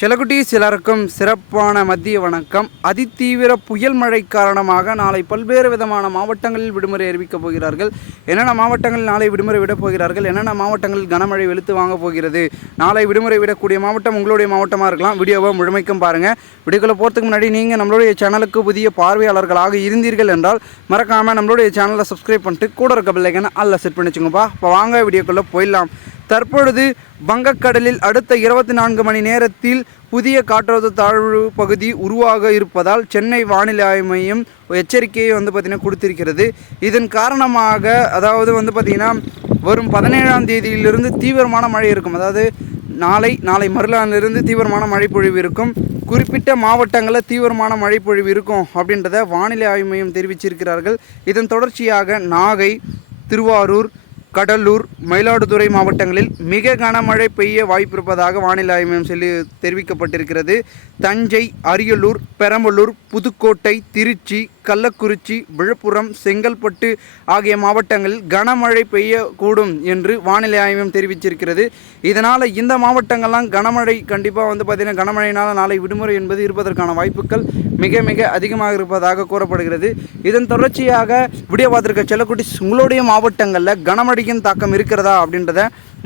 செலகுட்டி சிலருக்கும் சிறப்பான மத்திய வணக்கம். அதிதீவிர புயல் மழை காரணமாக நாளை பல்வேறு விதமான மாவட்டங்களில் விடுமுறை அறிவிக்கப் போகிறார்கள். என்னென்ன மாவட்டங்களில் நாளை விடுமுறை விடப் போகிறார்கள்? என்னென்ன மாவட்டங்களில் கனமழை வெளுத்து வாங்க போகிறது? நாளை விடுமுறை விடக்கூடிய மாவட்டம் உங்களுடைய மாவட்டமாக இருக்கலாம். வீடியோவை முழுமைக்கும் பாருங்கள் வீடியோக்குள்ளே போகிறதுக்கு முன்னாடி நீங்கள் நம்மளுடைய சேனலுக்கு புதிய பார்வையாளர்களாக இருந்தீர்கள் என்றால் மறக்காமல் நம்மளுடைய சேனலை சப்ஸ்கிரைப் பண்ணிட்டு கூட இருக்க பிள்ளைங்கன்னு அல்ல செட் பண்ணி வச்சுங்கப்பா இப்போ வாங்க வீடியோக்குள்ளே போயிடலாம். தற்பொழுது வங்கக்கடலில் அடுத்த இருபத்தி நான்கு மணி நேரத்தில் புதிய காற்றழுத்த தாழ்வு பகுதி உருவாக இருப்பதால் சென்னை வானிலை ஆய்வு மையம் எச்சரிக்கையை வந்து பார்த்திங்கன்னா கொடுத்திருக்கிறது. இதன் காரணமாக அதாவது வந்து பார்த்திங்கன்னா வரும் பதினேழாம் தேதியிலிருந்து தீவிரமான மழை இருக்கும். அதாவது நாளை நாளை மறுநாளிலிருந்து தீவிரமான மழைப்பொழிவு இருக்கும். குறிப்பிட்ட மாவட்டங்களில் தீவிரமான மழைப்பொழிவு இருக்கும் அப்படின்றத வானிலை ஆய்வு மையம் தெரிவிச்சிருக்கிறார்கள். இதன் தொடர்ச்சியாக நாகை திருவாரூர் கடலூர் மயிலாடுதுறை மாவட்டங்களில் மிக கனமழை பெய்ய வாய்ப்பிருப்பதாக வானிலை ஆய்வு மையம் சொல்லி தெரிவிக்கப்பட்டிருக்கிறது. தஞ்சை அரியலூர் பெரம்பலூர் புதுக்கோட்டை திருச்சி கள்ளக்குறிச்சி விழுப்புரம் செங்கல்பட்டு ஆகிய மாவட்டங்களில் கனமழை பெய்யக்கூடும் என்று வானிலை ஆய்வம் தெரிவிச்சிருக்கிறது இதனால் இந்த மாவட்டங்கள்லாம் கனமழை கண்டிப்பாக வந்து பார்த்திங்கன்னா கனமழையினால் நாளை விடுமுறை என்பது இருப்பதற்கான வாய்ப்புகள் மிக மிக அதிகமாக இருப்பதாக கூறப்படுகிறது. இதன் தொடர்ச்சியாக வீடியோ பார்த்துருக்க செல்லக்குட்டி உங்களுடைய மாவட்டங்களில் கனமழையின் தாக்கம் இருக்கிறதா அப்படின்றத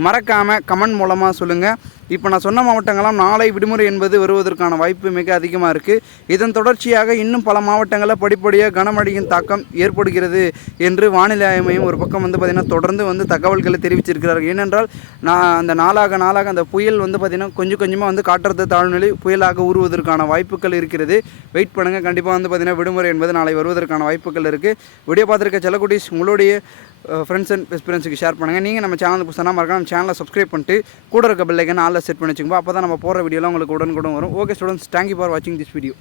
மறக்காமல் கமெண்ட் மூலமாக சொல்லுங்கள் இப்போ நான் சொன்ன மாவட்டங்களாம் நாளை விடுமுறை என்பது வருவதற்கான வாய்ப்பு மிக அதிகமாக இருக்குது இதன் தொடர்ச்சியாக இன்னும் பல மாவட்டங்களில் படிப்படியாக கனமழையின் தாக்கம் ஏற்படுகிறது என்று வானிலை ஆய்வு மையம் ஒரு பக்கம் வந்து பார்த்திங்கன்னா தொடர்ந்து வந்து தகவல்களை தெரிவிச்சிருக்கிறார்கள். ஏனென்றால் நான் அந்த நாளாக நாளாக அந்த புயல் வந்து பார்த்திங்கன்னா கொஞ்சம் கொஞ்சமாக வந்து காற்றழுத்த தாழ்நிலை புயலாக உருவதற்கான வாய்ப்புகள் இருக்கிறது. வெயிட் பண்ணுங்கள் கண்டிப்பாக வந்து பார்த்திங்கன்னா விடுமுறை என்பது நாளை வருவதற்கான வாய்ப்புகள் இருக்குது வீடியோ பார்த்துருக்க செல்லக்குட்டீஸ் உங்களுடைய ஃப்ரெண்ட்ஸ் அண்ட் எக்ஸ்பீரியன்ஸுக்கு ஷேர் பண்ணுங்கள் நீங்கள் நம்ம சேனலுக்கு புதுசாக மறக்காம சேனலை சப்ஸ்கிரைப் பண்ணிட்டு கூட இருக்க பெல்லைக்கன் செட் பண்ணி வச்சுக்கோங்க. அப்போ தான் நம்ம போகிற வீடியோலாம் உங்களுக்கு உடனுக்குடன் வரும். Okay students thank you for வாட்சிங் திஸ் வீடியோ